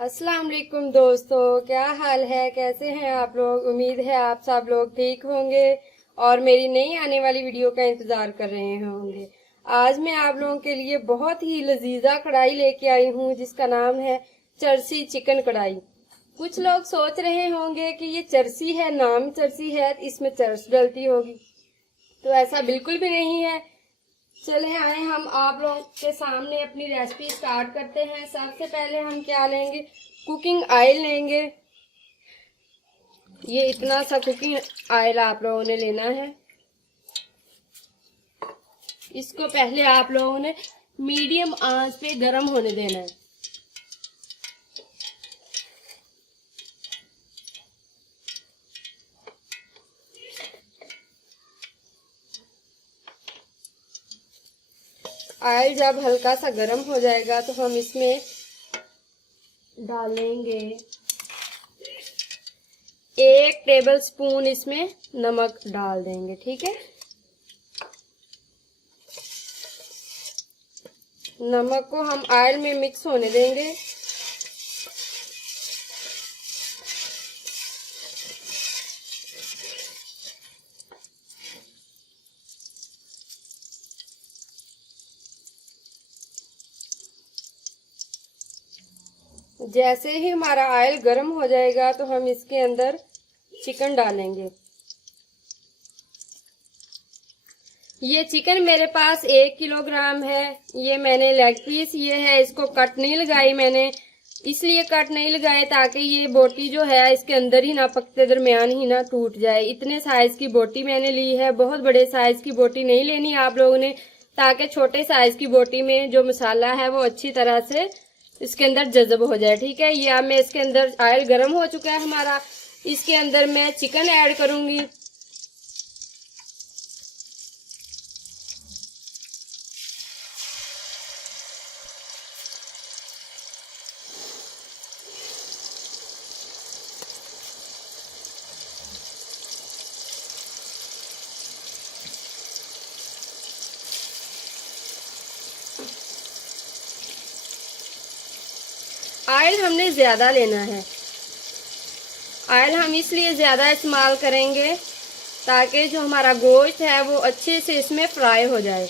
अस्सलाम वालेकुम दोस्तों, क्या हाल है? कैसे हैं आप लोग? उम्मीद है आप सब लोग ठीक होंगे और मेरी नई आने वाली वीडियो का इंतजार कर रहे होंगे। आज मैं आप लोगों के लिए बहुत ही लजीजा कढ़ाई लेके आई हूँ जिसका नाम है चरसी चिकन कढ़ाई। कुछ लोग सोच रहे होंगे कि ये चरसी है, नाम चरसी है, इसमें चर्स डलती होगी, तो ऐसा बिल्कुल भी नहीं है। चले आए हम आप लोगों के सामने अपनी रेसिपी स्टार्ट करते हैं। सबसे पहले हम क्या लेंगे, कुकिंग ऑयल लेंगे। ये इतना सा कुकिंग ऑयल आप लोगों ने लेना है। इसको पहले आप लोगों ने मीडियम आंच पे गर्म होने देना है। ऑयल जब हल्का सा गर्म हो जाएगा तो हम इसमें डालेंगे 1 टेबल स्पून, इसमें नमक डाल देंगे। ठीक है, नमक को हम ऑयल में मिक्स होने देंगे। जैसे ही हमारा ऑयल गर्म हो जाएगा तो हम इसके अंदर चिकन डालेंगे। ये चिकन मेरे पास 1 किलोग्राम है। ये मैंने लेग पीस ये है, इसको कट नहीं लगाई मैंने, इसलिए कट नहीं लगाए ताकि ये बोटी जो है इसके अंदर ही ना पकते, दरमियान ही ना टूट जाए। इतने साइज की बोटी मैंने ली है, बहुत बड़े साइज की बोटी नहीं लेनी आप लोगों ने, ताकि छोटे साइज की बोटी में जो मसाला है वो अच्छी तरह से इसके अंदर जज़ब हो जाए। ठीक है, ये अब मैं इसके अंदर ऑयल गर्म हो चुका है हमारा, इसके अंदर मैं चिकन ऐड करूंगी। ऑयल हमने ज्यादा लेना है। ऑयल हम इसलिए ज्यादा इस्तेमाल करेंगे ताकि जो हमारा गोश्त है वो अच्छे से इसमें फ्राई हो जाए।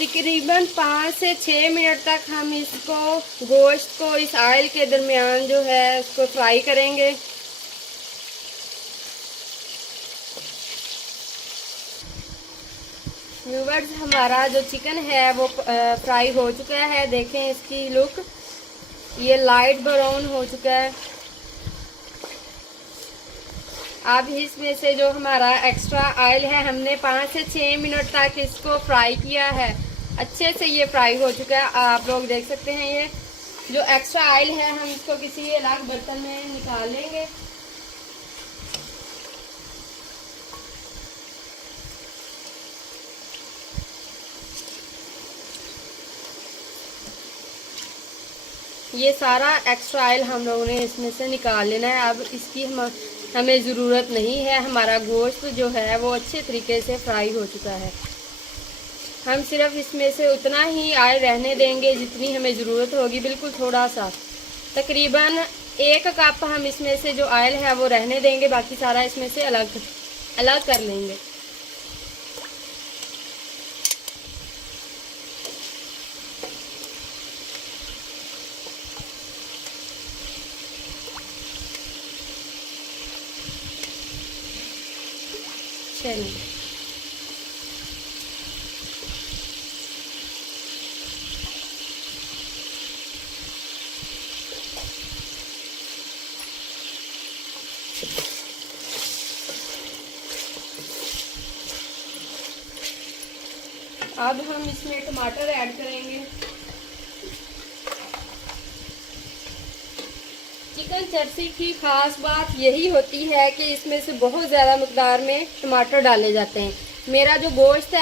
तकरीबन 5 से 6 मिनट तक हम इसको गोश्त को इस ऑयल के दरमियान जो है उसको फ्राई करेंगे। व्यूअर्स, हमारा जो चिकन है वो फ्राई हो चुका है। देखें इसकी लुक, ये लाइट ब्राउन हो चुका है। अब इसमें से जो हमारा एक्स्ट्रा ऑयल है, हमने 5 से 6 मिनट तक इसको फ्राई किया है, अच्छे से ये फ्राई हो चुका है। आप लोग देख सकते हैं ये जो एक्स्ट्रा ऑयल है हम इसको किसी अलग बर्तन में निकाल लेंगे। ये सारा एक्स्ट्रा ऑयल हम लोगों ने इसमें से निकाल लेना है। अब इसकी हमें ज़रूरत नहीं है, हमारा गोश्त जो है वो अच्छे तरीके से फ्राई हो चुका है। हम सिर्फ इसमें से उतना ही ऑयल रहने देंगे जितनी हमें ज़रूरत होगी, बिल्कुल थोड़ा सा, तकरीबन 1 कप हम इसमें से जो ऑयल है वो रहने देंगे, बाकी सारा इसमें से अलग अलग कर लेंगे। चलिए, अब हम इसमें टमाटर ऐड करेंगे। चिकन चर्सी की खास बात यही होती है कि इसमें से बहुत ज़्यादा मकदार में टमाटर डाले जाते हैं। मेरा जो गोश्त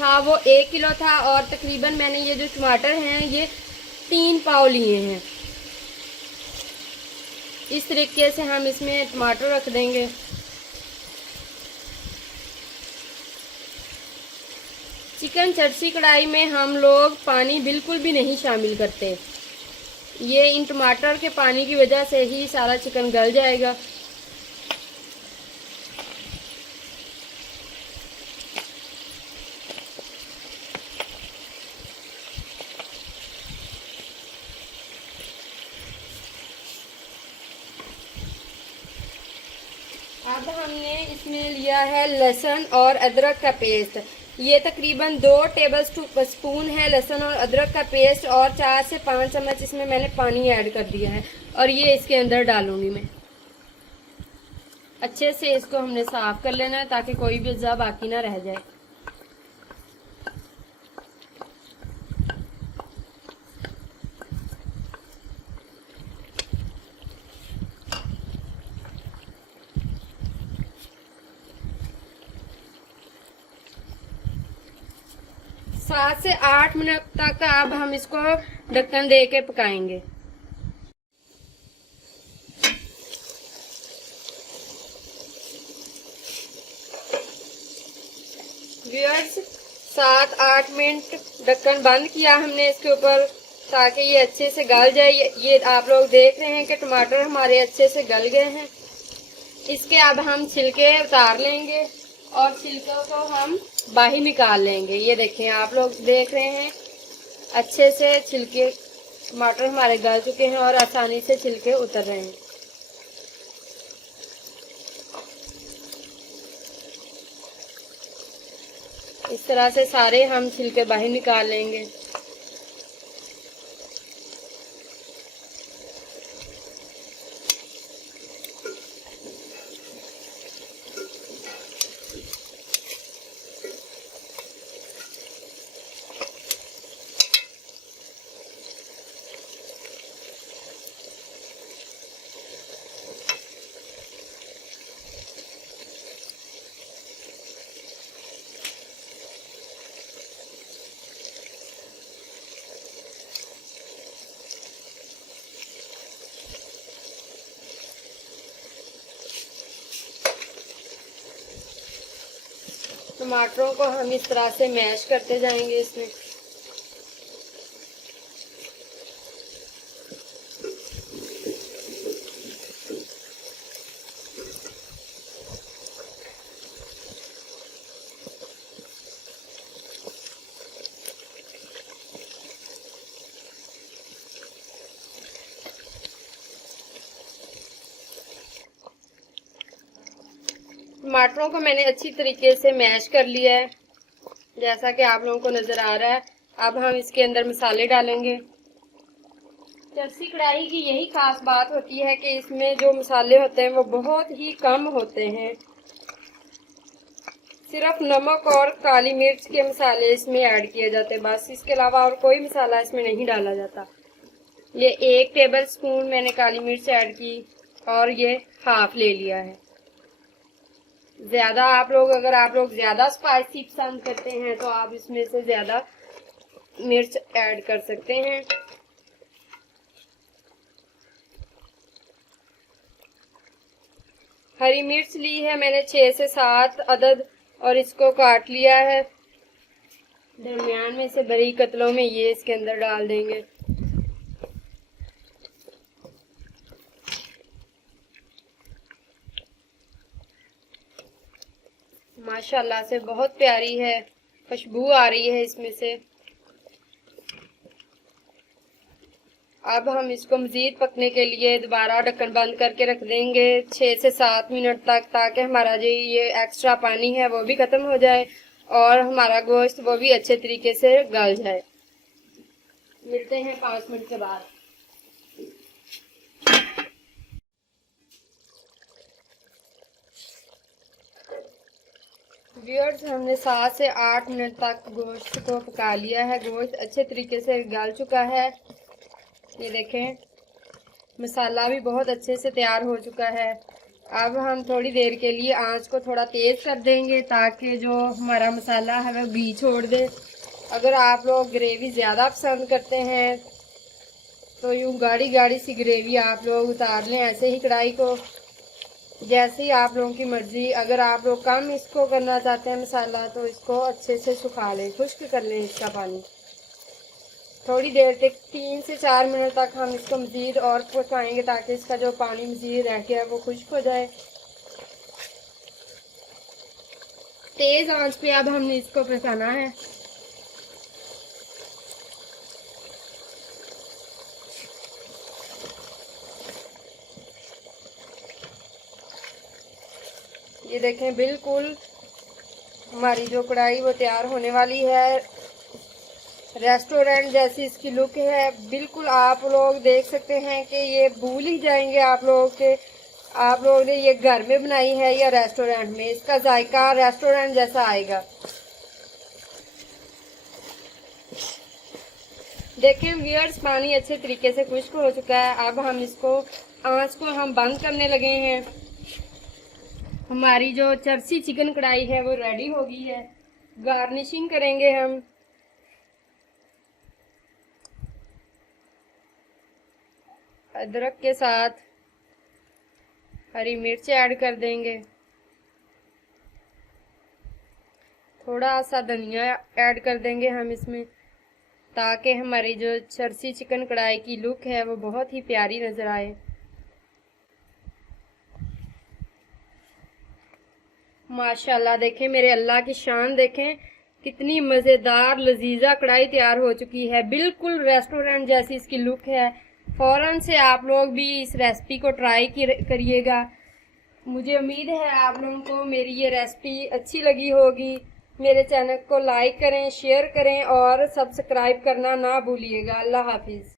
था वो 1 किलो था और तकरीबन मैंने ये जो टमाटर हैं ये 3 पाव लिए हैं। इस तरीके से हम इसमें टमाटर रख देंगे। चिकन चर्सी कढ़ाई में हम लोग पानी बिल्कुल भी नहीं शामिल करते। ये इन टमाटर के पानी की वजह से ही सारा चिकन गल जाएगा। अब हमने इसमें लिया है लहसुन और अदरक का पेस्ट। ये तकरीबन 2 टेबल स्पून है लहसुन और अदरक का पेस्ट और 4 से 5 चम्मच इसमें मैंने पानी ऐड कर दिया है और ये इसके अंदर डालूंगी मैं। अच्छे से इसको हमने साफ कर लेना है ताकि कोई भी अज़ा बाकी ना रह जाए। सात से 8 मिनट तक अब हम इसको ढक्कन दे के पकाएंगे। व्यूअर्स 7-8 मिनट ढक्कन बंद किया हमने इसके ऊपर ताकि ये अच्छे से गल जाए। ये आप लोग देख रहे हैं कि टमाटर हमारे अच्छे से गल गए हैं। इसके अब हम छिलके उतार लेंगे और छिलकों को हम बाहर निकाल लेंगे। ये देखें, आप लोग देख रहे हैं अच्छे से छिलके टमाटर हमारे गल चुके हैं और आसानी से छिलके उतर रहे हैं। इस तरह से सारे हम छिलके बाहर निकाल लेंगे। टमाटरों को हम इस तरह से मैश करते जाएंगे इसमें। टमाटरों को मैंने अच्छी तरीके से मैश कर लिया है जैसा कि आप लोगों को नजर आ रहा है। अब हम इसके अंदर मसाले डालेंगे। चर्सी कढ़ाई की यही खास बात होती है कि इसमें जो मसाले होते हैं वो बहुत ही कम होते हैं। सिर्फ नमक और काली मिर्च के मसाले इसमें ऐड किए जाते हैं बस, इसके अलावा और कोई मसाला इसमें नहीं डाला जाता। ये 1 टेबल स्पून मैंने काली मिर्च ऐड की और ये हाफ ले लिया है। ज्यादा अगर आप लोग ज्यादा स्पाइसी पसंद करते हैं तो आप इसमें से ज्यादा मिर्च ऐड कर सकते हैं। हरी मिर्च ली है मैंने 6 से 7 अदद और इसको काट लिया है। दरमियान में से बारीक कतलों में ये इसके अंदर डाल देंगे। माशाल्लाह से बहुत प्यारी है, खुशबू आ रही है इसमें से। अब हम इसको मज़ीद पकने के लिए दोबारा ढक्कन बंद करके रख देंगे 6 से 7 मिनट तक, ताकि हमारा जो ये एक्स्ट्रा पानी है वो भी ख़त्म हो जाए और हमारा गोश्त वो भी अच्छे तरीके से गल जाए। मिलते हैं 5 मिनट के बाद। व्यूअर्स हमने 7 से 8 मिनट तक गोश्त को पका लिया है। गोश्त अच्छे तरीके से गल चुका है। ये देखें, मसाला भी बहुत अच्छे से तैयार हो चुका है। अब हम थोड़ी देर के लिए आंच को थोड़ा तेज़ कर देंगे ताकि जो हमारा मसाला है वह घी छोड़ दे। अगर आप लोग ग्रेवी ज़्यादा पसंद करते हैं तो यूँ गाढ़ी गाढ़ी सी ग्रेवी आप लोग उतार लें ऐसे ही कढ़ाई को, जैसे ही आप लोगों की मर्ज़ी। अगर आप लोग कम इसको करना चाहते हैं मसाला तो इसको अच्छे से सुखा लें, खुश्क कर लें इसका पानी। थोड़ी देर तक 3 से 4 मिनट तक हम इसको मज़ीद और पकाएंगे ताकि इसका जो पानी मज़ीद रह गया है वो खुश्क हो जाए। तेज़ आंच पे अब हमने इसको पकाना है। ये देखें बिल्कुल हमारी जो कढ़ाई वो तैयार होने वाली है। रेस्टोरेंट जैसी इसकी लुक है, बिल्कुल आप लोग देख सकते हैं कि ये भूल ही जाएंगे आप लोग के आप लोगों ने ये घर में बनाई है या रेस्टोरेंट में, इसका जायका रेस्टोरेंट जैसा आएगा। देखें व्यूअर्स, पानी अच्छे तरीके से खुश्क हो चुका है। अब हम इसको आंच को हम बंद करने लगे हैं। हमारी जो चरसी चिकन कढ़ाई है वो रेडी हो गई है। गार्निशिंग करेंगे हम। अदरक के साथ हरी मिर्च ऐड कर देंगे, थोड़ा सा धनिया ऐड कर देंगे हम इसमें, ताकि हमारी जो चरसी चिकन कढ़ाई की लुक है वो बहुत ही प्यारी नज़र आए। माशाल्लाह देखें मेरे अल्लाह की शान, देखें कितनी मज़ेदार लजीजा कढ़ाई तैयार हो चुकी है। बिल्कुल रेस्टोरेंट जैसी इसकी लुक है। फ़ौरन से आप लोग भी इस रेसिपी को ट्राई करिएगा। मुझे उम्मीद है आप लोगों को मेरी ये रेसिपी अच्छी लगी होगी। मेरे चैनल को लाइक करें, शेयर करें और सब्सक्राइब करना ना भूलिएगा। अल्लाह हाफिज़।